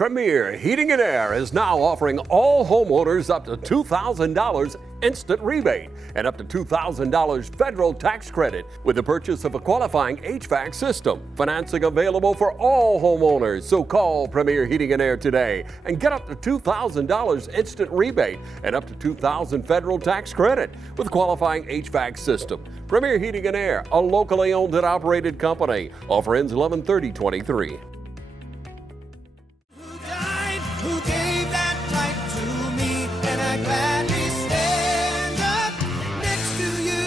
Premier Heating and Air is now offering all homeowners up to $2,000 instant rebate and up to $2,000 federal tax credit with the purchase of a qualifying HVAC system. Financing available for all homeowners. So call Premier Heating and Air today and get up to $2,000 instant rebate and up to $2,000 federal tax credit with qualifying HVAC system. Premier Heating and Air, a locally owned and operated company. Offer ends 11/30/23. Who gave that right to me, and I gladly stand up next to you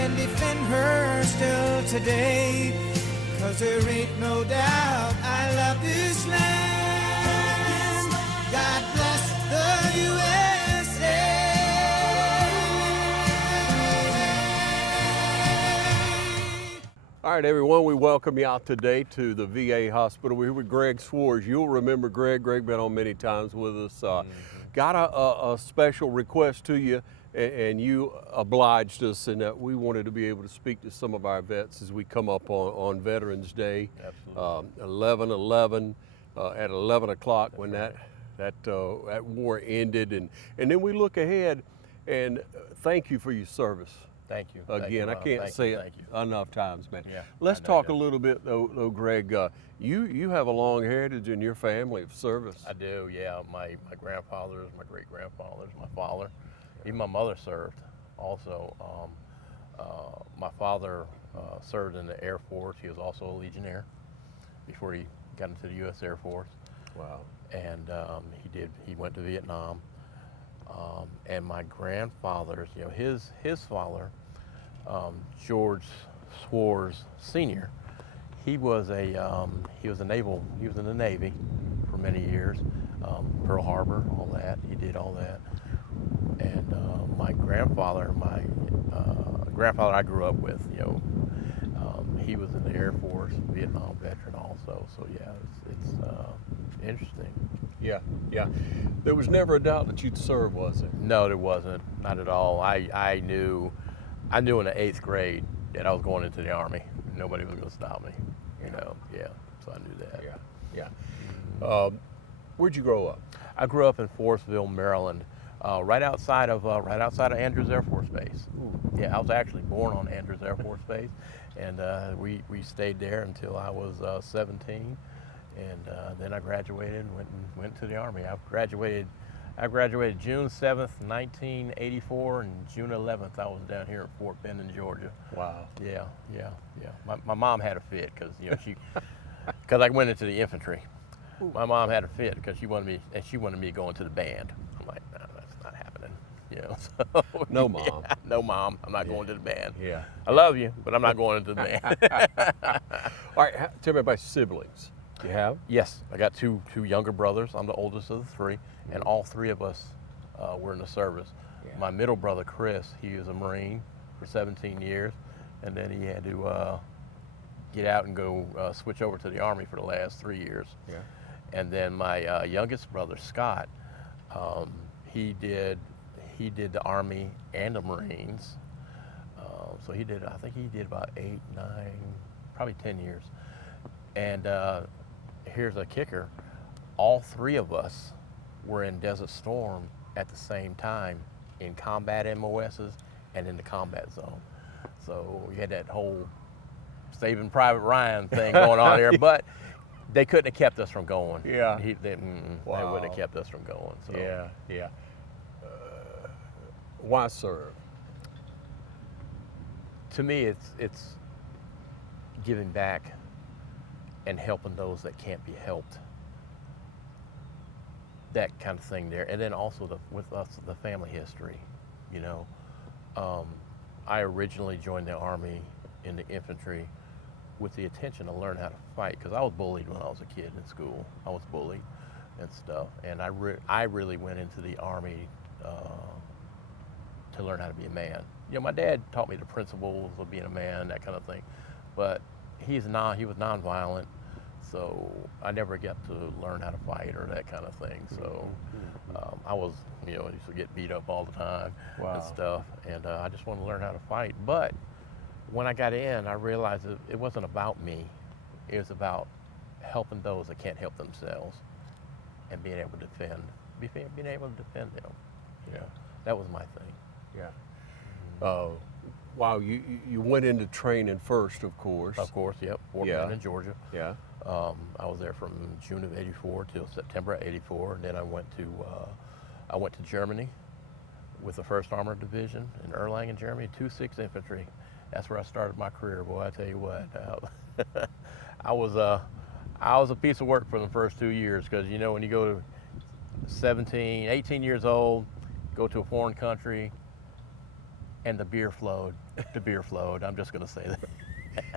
and defend her still today, 'cause there ain't no doubt I love this land. God bless the USA. All right, everyone, we welcome you out today to the VA hospital. We're here with Greg Swars. You'll remember Greg. Greg been on many times with us. Got a special request to you, and you obliged us, and that we wanted to be able to speak to some of our vets as we come up on Veterans Day. Absolutely. 11/11 at 11 o'clock when that war ended, and then we look ahead. And thank you for your service. Thank you. Again, I can't say it enough times, man. Yeah, Let's talk a little bit, though, Greg. You have a long heritage in your family of service. I do, yeah. My grandfathers, my great-grandfathers, my father, even my mother served also. My father served in the Air Force. He was also a Legionnaire before he got into the U.S. Air Force. Wow. And he went to Vietnam. And my grandfather's, his father, George Swars Sr., he was in the Navy for many years, Pearl Harbor, all that. He did all that. And my grandfather I grew up with, he was in the Air Force, Vietnam veteran also. So yeah, it's interesting. Yeah. There was never a doubt that you'd serve, was there? No, there wasn't. Not at all. I knew in the 8th grade that I was going into the Army. Nobody was going to stop me. Yeah. So I knew that. Yeah. Where'd you grow up? I grew up in Forestville, Maryland, right outside of Andrews Air Force Base. Ooh. Yeah, I was actually born on Andrews Air Force Base, and we stayed there until I was 17. And then I graduated and went to the Army. I graduated June 7th, 1984, and June 11th I was down here at Fort Benning, Georgia. Wow. Yeah. My mom had a fit because because I went into the infantry. Ooh. My mom had a fit because she wanted me to go into the band. I'm like, no, that's not happening. So, no, Mom. Yeah, no, Mom. I'm not going to the band. Yeah. I love you, but I'm not going into the band. All right, tell me about siblings. You have? Yes, I got two younger brothers. I'm the oldest of the three, and all three of us were in the service. Yeah. My middle brother, Chris, he was a Marine for 17 years, and then he had to get out and go switch over to the Army for the last 3 years. Yeah. And then my youngest brother, Scott, he did the Army and the Marines. So I think he did about 8, 9, probably 10 years. And here's a kicker. All three of us were in Desert Storm at the same time in combat MOSs and in the combat zone. So we had that whole Saving Private Ryan thing going on there, but they couldn't have kept us from going. Yeah. They wouldn't have kept us from going. So. Yeah. Why serve? To me, it's giving back and helping those that can't be helped. That kind of thing there. And then also with us, the family history, I originally joined the Army in the infantry with the intention to learn how to fight, because I was bullied when I was a kid in school. I was bullied and stuff. And I really went into the Army to learn how to be a man. My dad taught me the principles of being a man, that kind of thing. But he was nonviolent, so I never got to learn how to fight or that kind of thing. So I was, I used to get beat up all the time. Wow. And stuff, and I just wanted to learn how to fight. But when I got in, I realized it wasn't about me. It was about helping those that can't help themselves. and being able to defend, being able to defend them. You know, that was my thing. Yeah. Wow, you went into training first, of course. Of course, yep. Fort Benning, Georgia. Yeah. I was there from June of '84 till September of '84, and then I went to Germany with the 1st Armored Division in Erlangen, Germany, 2-6 Infantry. That's where I started my career. Boy, I tell you what, I was a piece of work for the first 2 years, because you know when you go to 17, 18 years old, go to a foreign country, and the beer flowed. I'm just going to say that.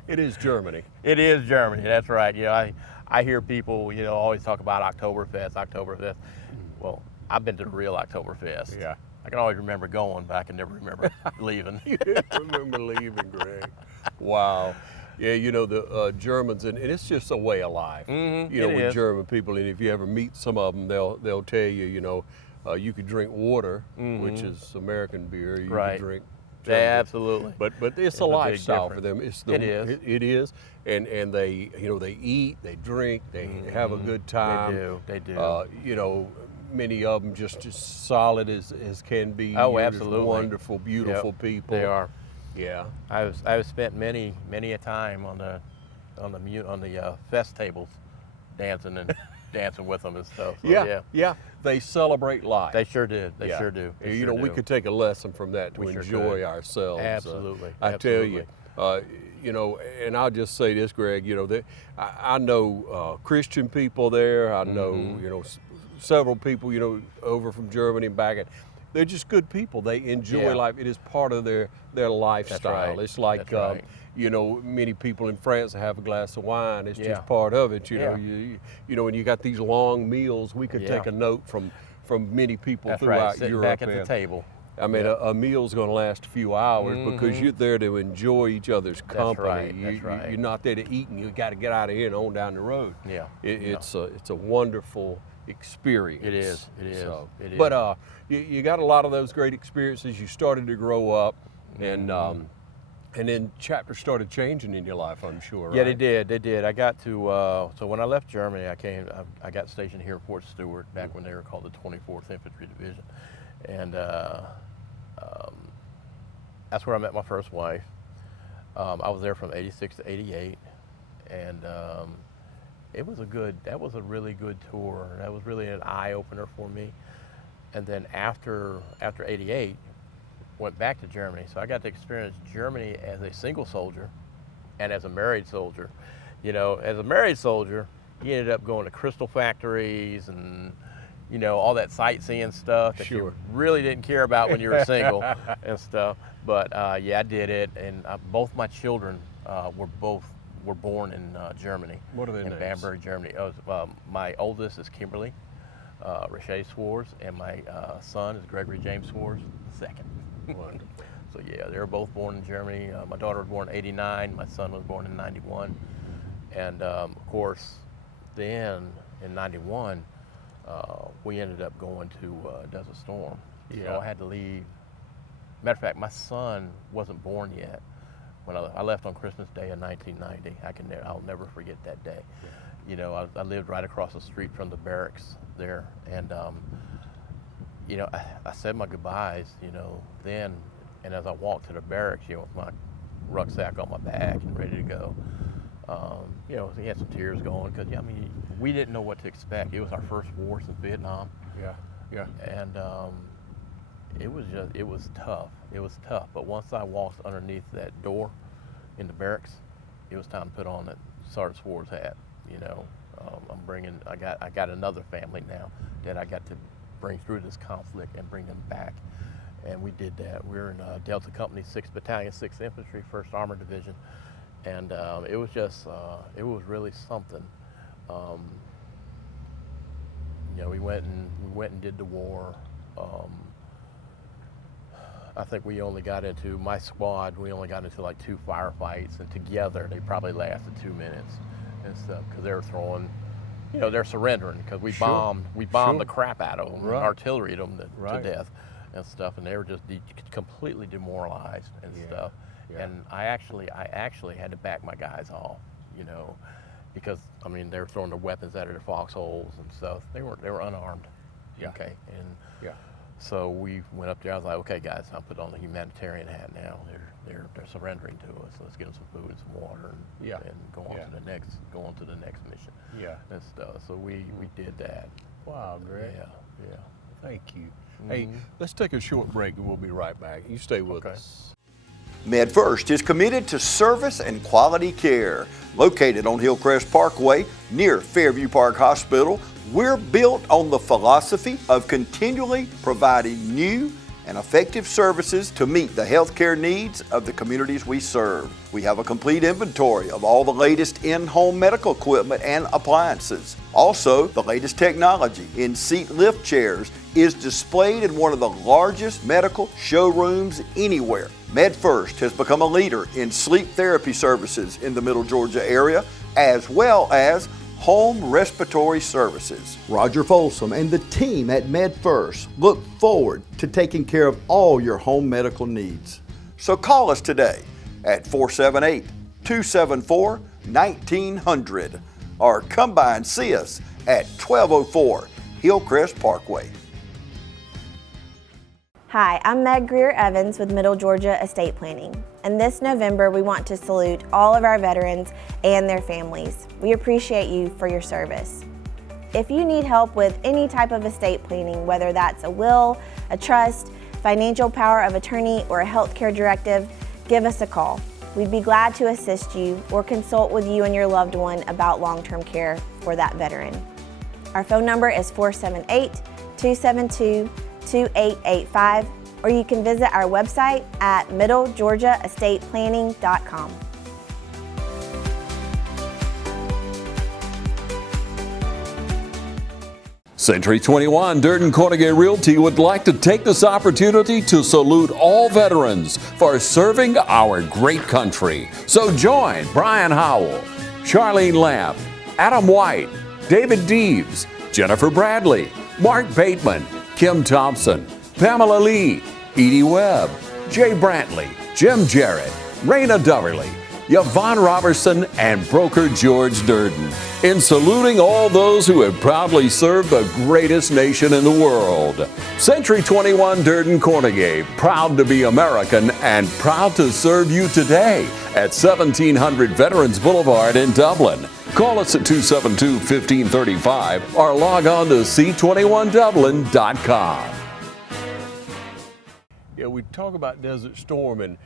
It is Germany. It is Germany. That's right. You know, I hear people, you know, always talk about Oktoberfest. Well, I've been to the real Oktoberfest. Yeah. I can always remember going, but I can never remember leaving. You remember leaving, Greg. Wow. Yeah, you know, the Germans, and it's just a way of life. Mm-hmm, you know, it with is. German people, and if you ever meet some of them, they'll tell you, you know, you could drink water, which is American beer. You Right. could drink Yeah, German beer. absolutely. But it's It's a a big lifestyle for difference. them. It is. It is, and they, you know, they eat, they drink, they have a good time. They do. You know, many of them just as solid as can be. Oh, You're just absolutely. wonderful, beautiful Yep, people. They are. Yeah. I've spent many a time on the fest tables, dancing with them and stuff. So, yeah. They celebrate life. They sure did. They Yeah. sure do. They you sure know, we do. could take a lesson from that to We sure enjoy could. ourselves. Absolutely. I tell you, you know, and I'll just say this, Greg. You know, that I know Christian people there. I know, you know, several people, you know, over from Germany and back. They're just good people. They enjoy Yeah. life. It is part of their lifestyle. right. It's like, That's right. you know, many people in France have a glass of wine. It's Yeah. just part of it. You know, Yeah. you know, when you got these long meals, we could Yeah. take a note from many people That's throughout right. Sitting Europe. back at the and- table. I mean, a meal's going to last a few hours because you're there to enjoy each other's company. right, that's right. You're not there to eat, and you got to get out of here and on down the road. Yeah. It's a wonderful experience. It is. It is. It is. But you got a lot of those great experiences. You started to grow up, and then chapters started changing in your life, I'm sure. Yeah, right? they did. They did. I got to. So when I left Germany, I got stationed here in Fort Stewart back when they were called the 24th Infantry Division, and that's where I met my first wife. I was there from '86 to '88, and that was a really good tour. That was really an eye opener for me. And then after '88, went back to Germany. So I got to experience Germany as a single soldier and as a married soldier. You know, as a married soldier, you ended up going to crystal factories and, you know, all that sightseeing stuff that Sure. you really didn't care about when you were single and stuff. But yeah, I did it, and both my children were born in Germany. What are their in names? Bamberg, Germany. My oldest is Kimberly Rache Swars, and my son is Gregory James Swars II. Wonderful. So yeah, they were both born in Germany. My daughter was born in '89. My son was born in '91. And of course, then in '91, we ended up going to Desert Storm. You know, I had to leave. Matter of fact, my son wasn't born yet when I left on Christmas Day of 1990. I'll never forget that day. Yeah. You know, I lived right across the street from the barracks there, and you know, I said my goodbyes, you know, then, and as I walked to the barracks, you know, with my rucksack on my back and ready to go, you know, he had some tears going because, yeah, I mean, we didn't know what to expect. It was our first war since Vietnam. Yeah. And it was tough. It was tough. But once I walked underneath that door in the barracks, it was time to put on that Sergeant Swars hat. You know, I got another family now that I got to bring through this conflict and bring them back. And we did that. We were in Delta Company 6th Battalion, 6th Infantry, 1st Armored Division. And it was just, it was really something. You know, we went and did the war. I think we only got into, my squad, we only got into like 2 firefights, and together they probably lasted 2 minutes and stuff, because they were throwing, you know, they're surrendering, because we bombed the crap out of them, Right. artillery them to Right. death and stuff, and they were just completely demoralized and Yeah. stuff. Yeah. And I actually had to back my guys off, you know, because I mean they were throwing their weapons out of their foxholes and stuff. They were unarmed. Yeah. Okay. And Yeah. so we went up there. I was like, okay, guys, I'll put on the humanitarian hat now. They're surrendering to us. Let's get them some food and some water, and Yeah. and go on to the next mission. Yeah. And stuff. So we did that. Wow, great. Yeah. Thank you. Hey, let's take a short break and we'll be right back. You stay with us. MedFirst is committed to service and quality care. Located on Hillcrest Parkway near Fairview Park Hospital, we're built on the philosophy of continually providing new and effective services to meet the healthcare needs of the communities we serve. We have a complete inventory of all the latest in-home medical equipment and appliances. Also, the latest technology in seat lift chairs is displayed in one of the largest medical showrooms anywhere. MedFirst has become a leader in sleep therapy services in the Middle Georgia area, as well as home respiratory services. Roger Folsom and the team at MedFirst look forward to taking care of all your home medical needs. So call us today at 478-274-1900 or come by and see us at 1204 Hillcrest Parkway. Hi, I'm Meg Greer Evans with Middle Georgia Estate Planning, and this November we want to salute all of our veterans and their families. We appreciate you for your service. If you need help with any type of estate planning, whether that's a will, a trust, financial power of attorney, or a healthcare directive, give us a call. We'd be glad to assist you or consult with you and your loved one about long-term care for that veteran. Our phone number is 478-272-2885, or you can visit our website at middlegeorgiaestateplanning.com. Century 21 Durden Cornegay Realty would like to take this opportunity to salute all veterans for serving our great country. So join Brian Howell, Charlene Lamb, Adam White, David Deeves, Jennifer Bradley, Mark Bateman, Kim Thompson, Pamela Lee, Edie Webb, Jay Brantley, Jim Jarrett, Raina Doverly, Yvonne Robertson, and broker George Durden, in saluting all those who have proudly served the greatest nation in the world. Century 21 Durden Cornegay, proud to be American and proud to serve you today at 1700 Veterans Boulevard in Dublin. Call us at 272-1535 or log on to c21dublin.com. Yeah, we talk about Desert Storm, and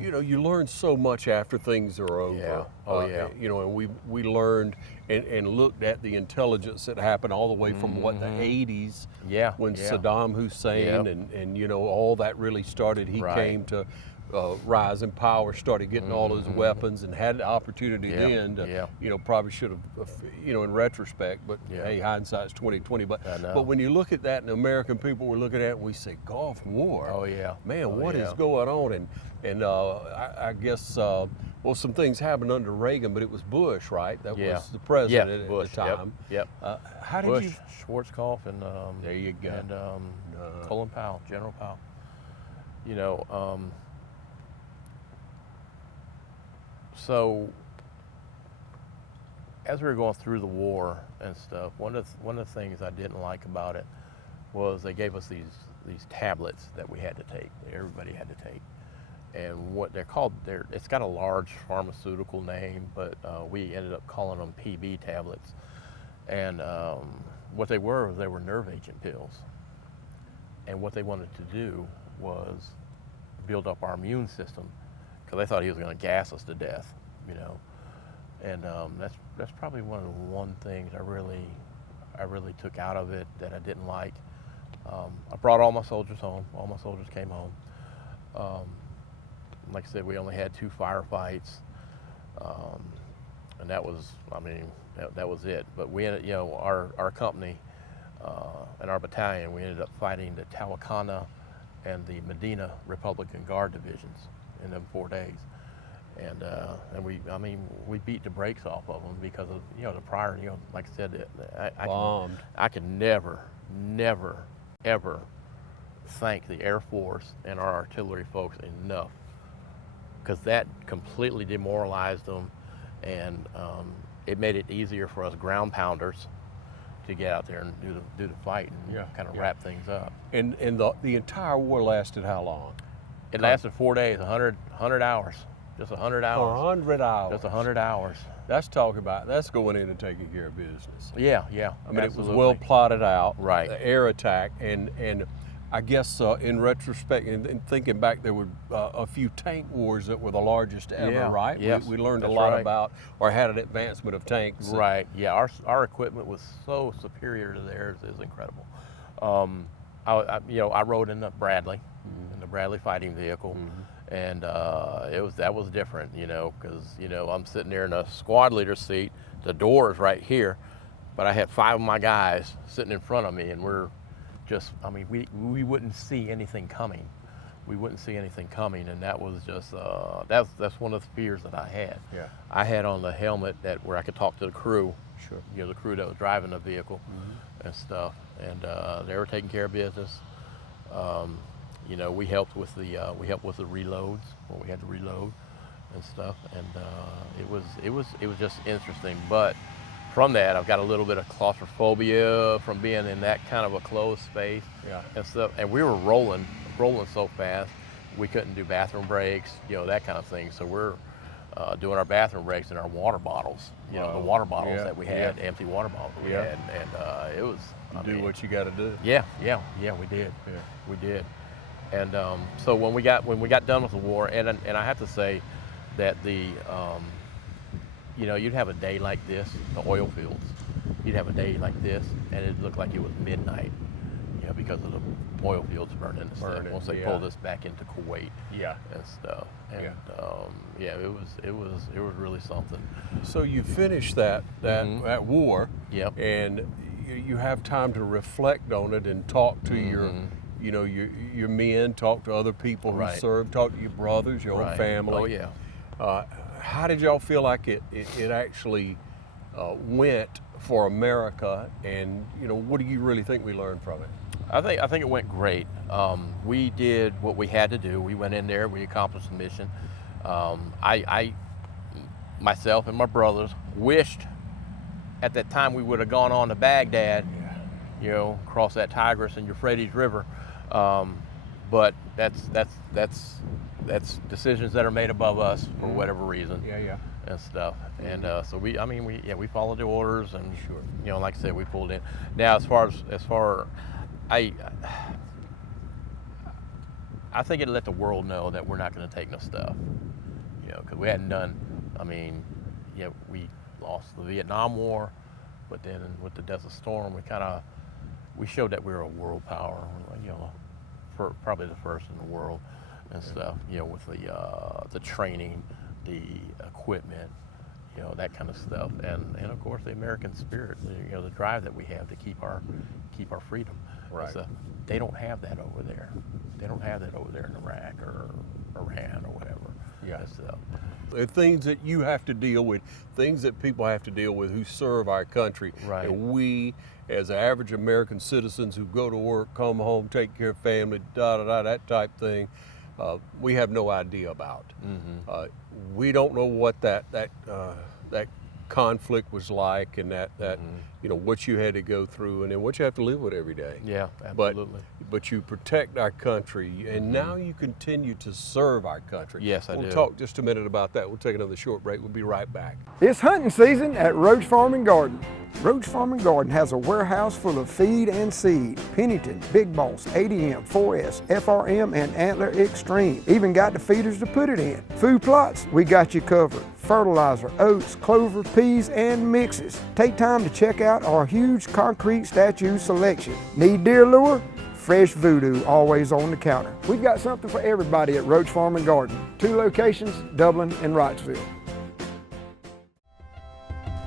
you know, you learn so much after things are over. Yeah. Oh, yeah. You know, and we learned and looked at the intelligence that happened all the way from what, the 80s, when Saddam Hussein and you know, all that really started. He came to rise in power, started getting all his weapons, and had the opportunity then to, you know, probably should have, you know, in retrospect, but hey, hindsight's 20/20. But when you look at that, and the American people were looking at it, we say Gulf War. Oh yeah. Man, what is going on? And I guess well, some things happened under Reagan, but it was Bush, right? That was the president at Bush, the time. How did Bush, you? Schwarzkopf, and There you go. And Colin Powell, General Powell. You know. So, as we were going through the war and stuff, one of the things I didn't like about it was they gave us these tablets that we had to take, that everybody had to take. And what they're called, it's got a large pharmaceutical name, but we ended up calling them PB tablets. And what they were nerve agent pills. And what they wanted to do was build up our immune system, because they thought he was going to gas us to death, you know. And that's probably one of the things I really took out of it that I didn't like. I brought all my soldiers home. All my soldiers came home. Like I said, we only had 2 firefights, and that was, I mean, that was it. But we ended, you know, our company and our battalion, we ended up fighting the Tawakana and the Medina Republican Guard divisions in them 4 days. And we beat the brakes off of them because of, you know, the prior, you know, like I said, I can never, ever thank the Air Force and our artillery folks enough, because that completely demoralized them, and it made it easier for us ground pounders to get out there and do the fight and kind of wrap things up. And the entire war lasted how long? It lasted 4 days, 100 hours, just 100 hours. 100 hours. Just 100 hours. That's going in and taking care of business. Yeah. I mean, it was well plotted out. Right. The air attack, and I guess in retrospect, and thinking back, there were a few tank wars that were the largest ever, right? Yes, we learned a that's lot right. about, or had an advancement of tanks. Right. Yeah. Our equipment was so superior to theirs. It was incredible. I rode in the Bradley, in the Bradley fighting vehicle, and that was different, because I'm sitting there in a squad leader seat. The door is right here, but I had 5 of my guys sitting in front of me, and we wouldn't see anything coming. We wouldn't see anything coming, and that was just that's one of the fears that I had. Yeah. I had on the helmet where I could talk to the crew. Sure. The crew that was driving the vehicle and stuff, and they were taking care of business. We helped with the reloads when we had to reload and stuff, and it was just interesting. But from that, I've got a little bit of claustrophobia from being in that kind of a closed space and stuff. And we were rolling so fast, we couldn't do bathroom breaks, that kind of thing. So we're doing our bathroom breaks in our water bottles, the water bottles that we had, empty water bottles we had, and it was. Do what you got to do. Yeah, we did. Yeah. We did. And so when we got done with the war, and I have to say that you'd have a day like this, the oil fields. You'd have a day like this, and it looked like it was midnight, because of the oil fields burning and stuff. Once they pulled us back into Kuwait, and stuff, and it was really something. So you finished that war, and you have time to reflect on it and talk to your men, talk to other people who served, talk to your brothers, your own family. Oh yeah. How did y'all feel like it actually went for America, and what do you really think we learned from it? I think it went great. We did what we had to do. We went in there, we accomplished the mission. I myself and my brothers wished at that time we would have gone on to Baghdad, cross that Tigris and Euphrates River. But that's decisions that are made above us for whatever reason. And stuff. And so we followed the orders, and like I said, we pulled in. Now as far I think it let the world know that we're not going to take no stuff, because we hadn't done. We lost the Vietnam War, but then with the Desert Storm, we showed that we were a world power. Probably the first in the world and stuff. With the training, the equipment, that kind of stuff, and of course the American spirit, the drive that we have to keep our freedom. Right. So they don't have that over there. They don't have that over there in Iraq or Iran or whatever. The things that you have to deal with, things that people have to deal with who serve our country. Right. And we, as average American citizens who go to work, come home, take care of family, that type thing, we have no idea about. We don't know what that conflict was like, and that what you had to go through, and then what you have to live with every day. Yeah, absolutely. But you protect our country, and now you continue to serve our country. Yes, I do. We'll talk just a minute about that. We'll take another short break. We'll be right back. It's hunting season at Roach Farm and Garden. Roach Farm and Garden has a warehouse full of feed and seed. Pennington, Big Boss, ADM, 4S, FRM, and Antler Extreme. Even got the feeders to put it in. Food plots, we got you covered. Fertilizer, oats, clover, peas, and mixes. Take time to check out our huge concrete statue selection. Need deer lure? Fresh Voodoo always on the counter. We've got something for everybody at Roach Farm and Garden. 2 locations, Dublin and Wrightsville.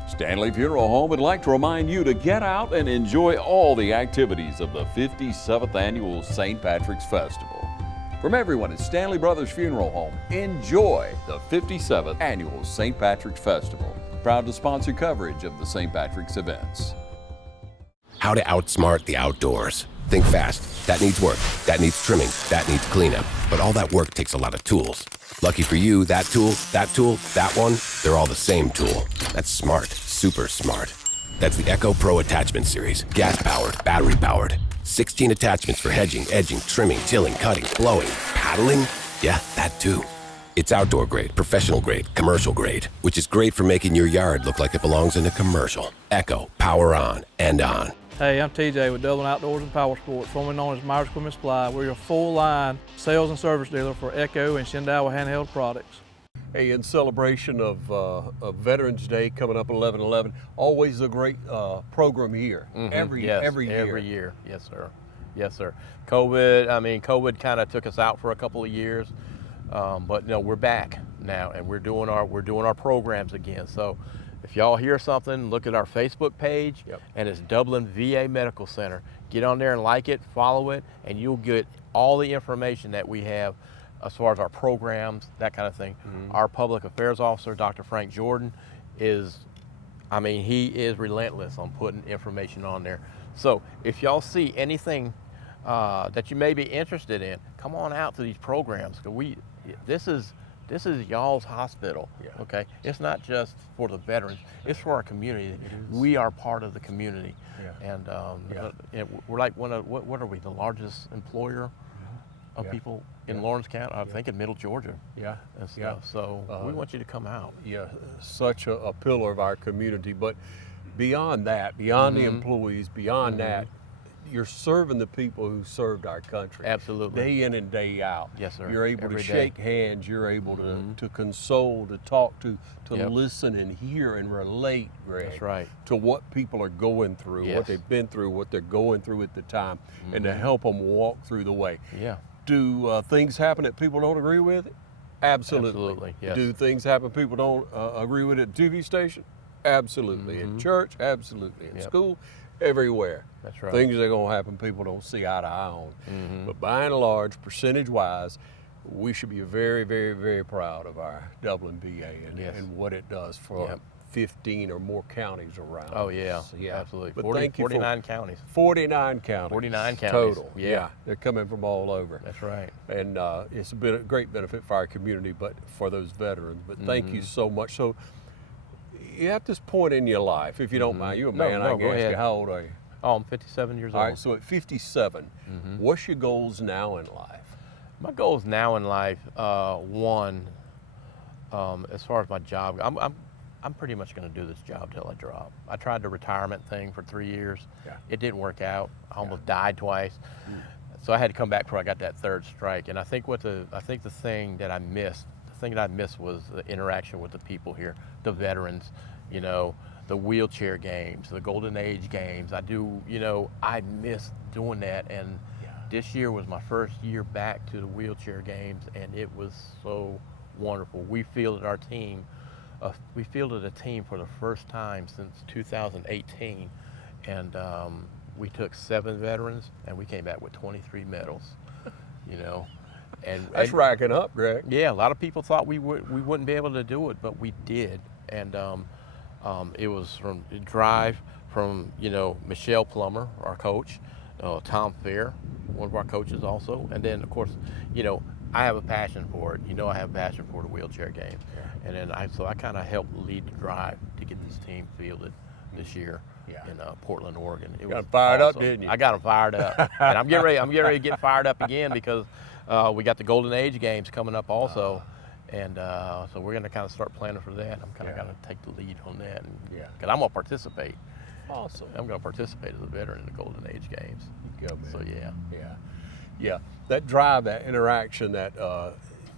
Stanley Funeral Home would like to remind you to get out and enjoy all the activities of the 57th Annual St. Patrick's Festival. From everyone at Stanley Brothers Funeral Home, enjoy the 57th Annual St. Patrick's Festival. Proud to sponsor coverage of the St. Patrick's events. How to outsmart the outdoors. Think fast. That needs work. That needs trimming. That needs cleanup. But all that work takes a lot of tools. Lucky for you, that tool, that one, they're all the same tool. That's smart. super smart. That's the Echo Pro Attachment Series. Gas-powered, battery-powered. 16 attachments for hedging, edging, trimming, tilling, cutting, blowing, paddling. Yeah, that too. It's outdoor grade, professional grade, commercial grade, which is great for making your yard look like it belongs in a commercial. Echo, power on and on. Hey, I'm TJ with Dublin Outdoors and Power Sports, formerly known as Myers Equipment Supply. We're your full-line sales and service dealer for Echo and Shindawa handheld products. Hey, in celebration of Veterans Day coming up 11/11, always a great program here. Every year. Every year, yes sir, yes sir. COVID kind of took us out for a couple of years, but no, we're back now and we're doing our programs again. So if y'all hear something, look at our Facebook page, and it's Dublin VA Medical Center. Get on there and like it, follow it, and you'll get all the information that we have as far as our programs, that kind of thing. Our public affairs officer, Dr. Frank Jordan, he is relentless on putting information on there. So if y'all see anything that you may be interested in, come on out to these programs. This is y'all's hospital, okay? It's not just for the veterans, it's for our community. We are part of the community. And we're like what are we, the largest employer of people in Lawrence County, I think in Middle Georgia. And stuff. So we want you to come out. Such a pillar of our community. But beyond that, beyond the employees, beyond that, you're serving the people who served our country. Absolutely. Day in and day out. Yes, sir. You're able Every to day. shake hands, you're able to console, to talk, to listen and hear and relate, Greg. That's right. To what people are going through, what they've been through, what they're going through at the time, and to help them walk through the way. Do things happen that people don't agree with? Absolutely. Absolutely, yes. Do things happen people don't agree with at the TV station? Absolutely. In church? Absolutely. In school? Everywhere. That's right. Things that are going to happen people don't see eye to eye on. But by and large, percentage-wise, we should be very, very, very proud of our Dublin VA and what it does for 15 or more counties around. Oh yeah, us. absolutely. But 49 counties. 49 counties. 49 counties. Total. Yeah. They're coming from all over. That's right. And it's been a great benefit for our community, but for those veterans. But thank you so much. So you're at this point in your life, if you don't mind, you're a man, I can ask you, how old are you? Oh, I'm 57 years old. All right, so at 57, what's your goals now in life? My goals now in life, one, as far as my job, I'm pretty much going to do this job till I drop. I tried the retirement thing for 3 years. It didn't work out. I almost died twice. So I had to come back before I got that third strike. And I think the thing that I missed was the interaction with the people here, the veterans, the wheelchair games, the Golden Age games. I miss doing that. And this year was my first year back to the wheelchair games, and it was so wonderful. We fielded a team for the first time since 2018, and we took 7 veterans, and we came back with 23 medals. And that's racking up, Greg. Yeah, a lot of people thought we wouldn't be able to do it, but we did. And it was from drive from Michelle Plummer, our coach, Tom Fair, one of our coaches also, and then of course I have a passion for it. I have a passion for the wheelchair game, and then I kind of helped lead the drive to get this team fielded this year in Portland, Oregon. It got was fired up, awesome. didn't you? I got them fired up, and I'm getting ready to get fired up again because we got the Golden Age games coming up also, and so we're going to kind of start planning for that. I'm kind of going to take the lead on that, because I'm going to participate. Awesome. I'm going to participate as a veteran in the Golden Age games. Go, man. So yeah. That drive, that interaction, that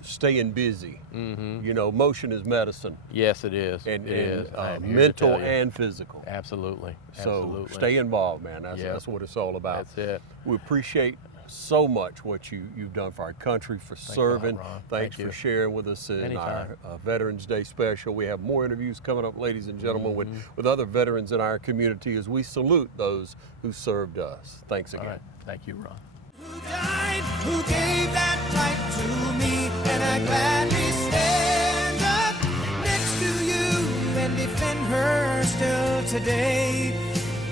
staying busy. Motion is medicine. Yes, it is. And, it is. mental and physical. Absolutely. So stay involved, man. That's what it's all about. That's it. We appreciate so much what you've done for our country, for serving. Thanks for sharing with us in our Veterans Day special. We have more interviews coming up, ladies and gentlemen, with other veterans in our community as we salute those who served us. Thanks again. All right. Thank you, Ron. Who died, who gave that life to me, and I gladly stand up next to you and defend her still today,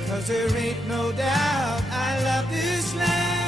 'cause there ain't no doubt I love this land.